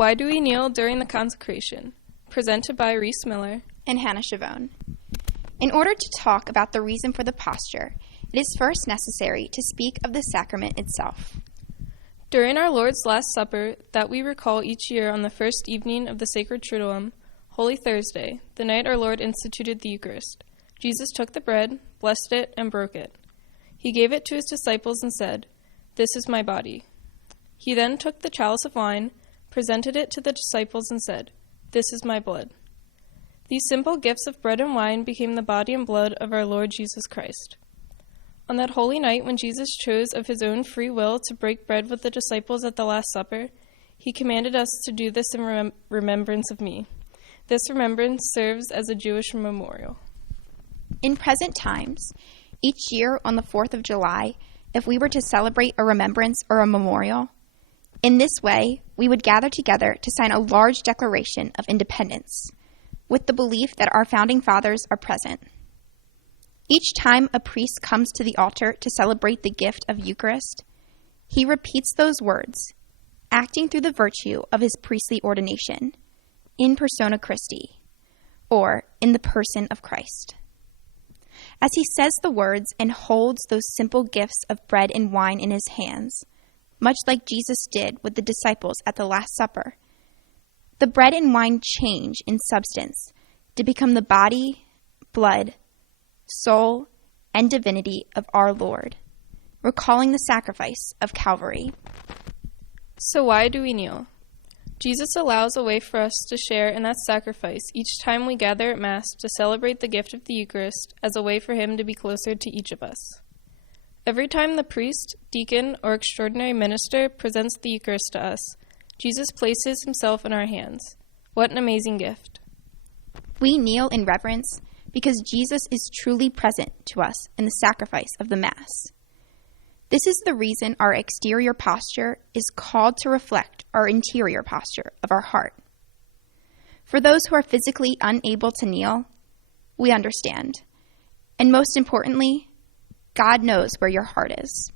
Why do we kneel during the consecration? Presented by Reese Miller and Hannah Chavone. In order to talk about the reason for the posture, it is first necessary to speak of the sacrament itself. During our Lord's Last Supper, that we recall each year on the first evening of the Sacred Triduum, Holy Thursday, the night our Lord instituted the Eucharist, Jesus took the bread, blessed it, and broke it. He gave it to his disciples and said, "This is my body." He then took the chalice of wine, presented it to the disciples, and said, "This is my blood." These simple gifts of bread and wine became the body and blood of our Lord Jesus Christ. On that holy night when Jesus chose of his own free will to break bread with the disciples at the Last Supper, he commanded us to do this in remembrance of me. This remembrance serves as a Jewish memorial. In present times, each year on the 4th of July, if we were to celebrate a remembrance or a memorial, in this way, we would gather together to sign a large declaration of independence, with the belief that our founding fathers are present. Each time a priest comes to the altar to celebrate the gift of Eucharist, he repeats those words, acting through the virtue of his priestly ordination, in persona Christi, or in the person of Christ. As he says the words and holds those simple gifts of bread and wine in his hands, much like Jesus did with the disciples at the Last Supper, the bread and wine change in substance to become the body, blood, soul, and divinity of our Lord, recalling the sacrifice of Calvary. So why do we kneel? Jesus allows a way for us to share in that sacrifice each time we gather at Mass to celebrate the gift of the Eucharist as a way for him to be closer to each of us. Every time the priest, deacon, or extraordinary minister presents the Eucharist to us, Jesus places himself in our hands. What an amazing gift. We kneel in reverence because Jesus is truly present to us in the sacrifice of the Mass. This is the reason our exterior posture is called to reflect our interior posture of our heart. For those who are physically unable to kneel, we understand. And most importantly, God knows where your heart is.